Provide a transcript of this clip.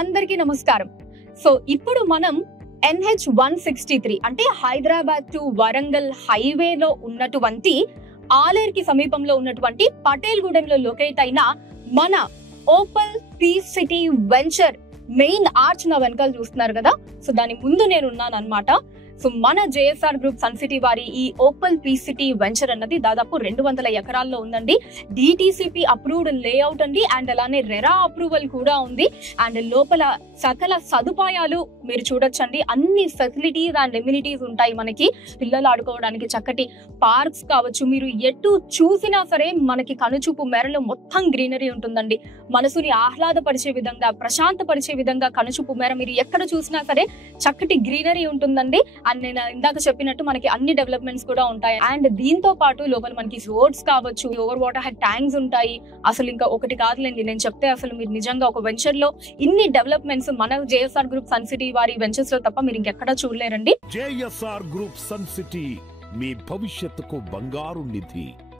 అందరికీ నమస్కారం. సో ఇప్పుడు మనం NH-163 అంటే హైదరాబాద్ టు వరంగల్ హైవేలో ఉన్నటువంటి ఆలేరుకి సమీపంలో ఉన్నటువంటి పటేల్గూడెంలో లొకేట్ అయిన మన Opal Peace City venture main arch నా వెనకాల చూస్తున్నారు కదా. సో దాని ముందు నేను ఉన్నాను అనమాట. సో మన JSR గ్రూప్ సన్ సిటీ వారి ఈ ఓపల్ పీస్ సిటీ వెంచర్ అన్నది దాదాపు 200 ఎకరాల్లో ఉందండి. DTCP అప్రూవ్డ్ లేఅవుట్ అండి, అండ్ అలానే రెరా అప్రూవల్ కూడా ఉంది. అండ్ లోపల సకల సదుపాయాలు మీరు చూడొచ్చండి. అన్ని ఫెసిలిటీస్ అండ్ ఎమ్యూనిటీస్ ఉంటాయి. మనకి పిల్లలు ఆడుకోవడానికి చక్కటి పార్క్స్ కావచ్చు, మీరు ఎటు చూసినా సరే మనకి కనుచూపు మేరలో మొత్తం గ్రీనరీ ఉంటుందండి. మనసుని ఆహ్లాదపరిచే విధంగా, ప్రశాంతపరిచే విధంగా కనుచూపు మేర మీరు ఎక్కడ చూసినా సరే చక్కటి గ్రీనరీ ఉంటుందండి. అండ్ నేను ఇందాక చెప్పినట్టు మనకి అన్ని డెవలప్మెంట్స్ కూడా ఉంటాయి. అండ్ దీంతో పాటు లోపల మనకి రోడ్స్ కావచ్చు, ఓవర్ వాటర్ హెడ్ ట్యాంక్స్ ఉంటాయి. అసలు ఇంకా ఒకటి కాదులేండి, నేను చెప్తే అసలు మీరు నిజంగా ఒక వెంచర్ లో ఇన్ని డెవలప్మెంట్స్ మన JSR గ్రూప్ సన్ సిటీ వారి వెంచర్స్ లో తప్ప మీరు ఇంకెక్కడా చూడలేరండి. JSR గ్రూప్ సన్ సిటీ మీ భవిష్యత్తుకు బంగారు నిధి.